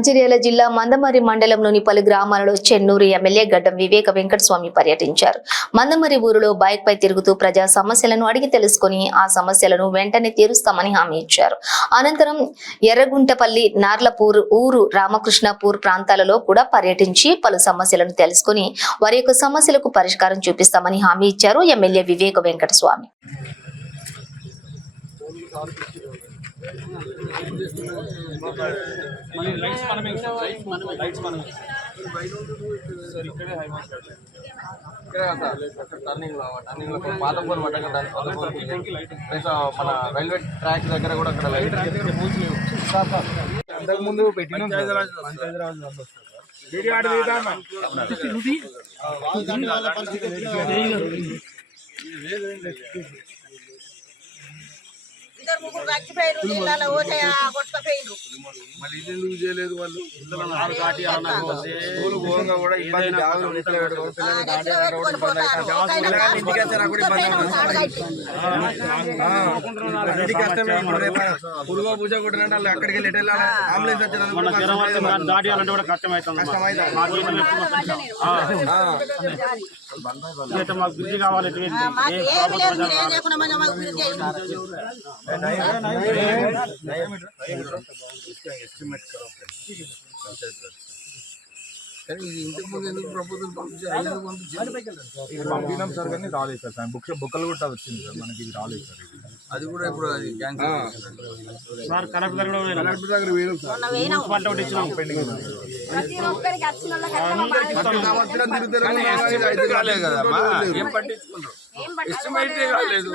మంచిర్యాల జిల్లా మందమర్రి మండలంలోని పలు గ్రామాలలో చెన్నూరు ఎమ్మెల్యే గడ్డం వివేక వెంకటస్వామి పర్యటించారు. మందమర్రి ఊరిలో బైక్ పై తిరుగుతూ ప్రజా సమస్యలను అడిగి తెలుసుకుని ఆ సమస్యలను వెంటనే తీరుస్తామని హామీ ఇచ్చారు. అనంతరం ఎర్రగుంటపల్లి, నార్లపూర్, ఊరు రామకృష్ణపూర్ ప్రాంతాలలో కూడా పర్యటించి పలు సమస్యలను తెలుసుకుని వారి యొక్క సమస్యలకు పరిష్కారం చూపిస్తామని హామీ ఇచ్చారు ఎమ్మెల్యే వివేక వెంకటస్వామి. మన రైల్వే ట్రాక్ దగ్గర కూడా అక్కడ అంతకుముందు పెట్టిన మళ్ళీ ఇల్లు చేయలేదు వాళ్ళు ఘోరంగా కూడా ఇబ్బంది పురుగు పూజ కొట్టినంటే వాళ్ళు అక్కడికి వెళ్ళి వెళ్ళాలి. అంబులెన్స్ దాటియాలంటే కూడా కష్టమైతే మాకు బ్రిడ్జి కావాలి. ఇంతకు ముందు ఎందుకు ప్రపోజల్ పంపినాం సార్, కానీ రాలేదు సార్. బుక్కలు కూడా వచ్చింది సార్, మనకి ఇది రాలేదు సార్. అది కూడా ఇప్పుడు అది కలెక్టర్ దగ్గర వేయడం సార్. కాలేదు కదా, ఏం పట్టించుకుంటారు, ఎస్టిమేట్ కాలేదు.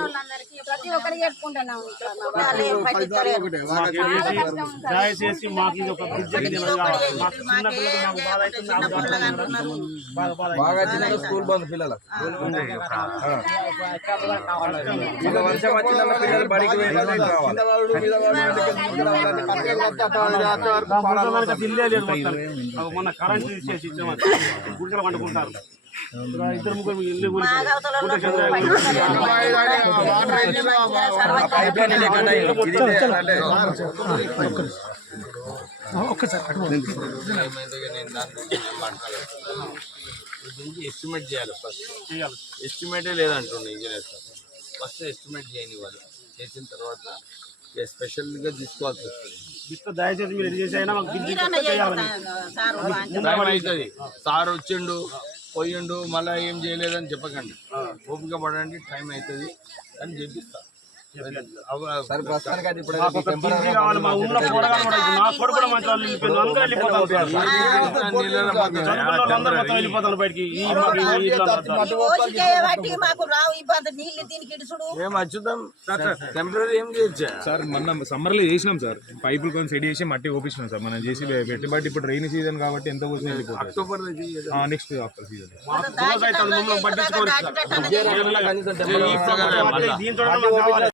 దయచేసి మాకు ఇది ఒక బాగా చిన్న స్కూల్ బంద్ పిల్లలు వర్షం వచ్చిన పిల్లలు బడికి మొన్న కరెంట్ తీసేసి ఇచ్చామని గుడికలు పండుకుంటారు. ఇద్దరు ముగ్గురు ఇల్లు ఎస్టిమేట్ చేయాలి. ఫస్ట్ ఎస్టిమేటే లేదంటుండే ఇంజనీర్ సార్. ఫస్ట్ ఎస్టిమేట్ చేయని వాళ్ళు చేసిన తర్వాత స్పెషల్గా తీసుకోవాల్సి వస్తుంది. దయచేసి మీరు ఎది చేసి అయినా మాకు అవుతుంది. సార్ వచ్చిండు పోయిండు మళ్ళీ ఏం చేయలేదని చెప్పకండి, ఓపిక పడండి, టైం అవుతుంది అని చెప్పిస్తా. సార్ మొన్న సమ్మర్ లో చేసినాం సార్, పైపులు కొంచెం సెట్ చేసి మట్టి ఓపించినాం సార్. మనం చేసి పెట్టి బట్టి ఇప్పుడు రైన్ సీజన్ కాబట్టి ఎంత కోసం అక్టోబర్ నెక్స్ట్ ఆఫ్టర్ సీజన్ పట్టించుకోవాలి.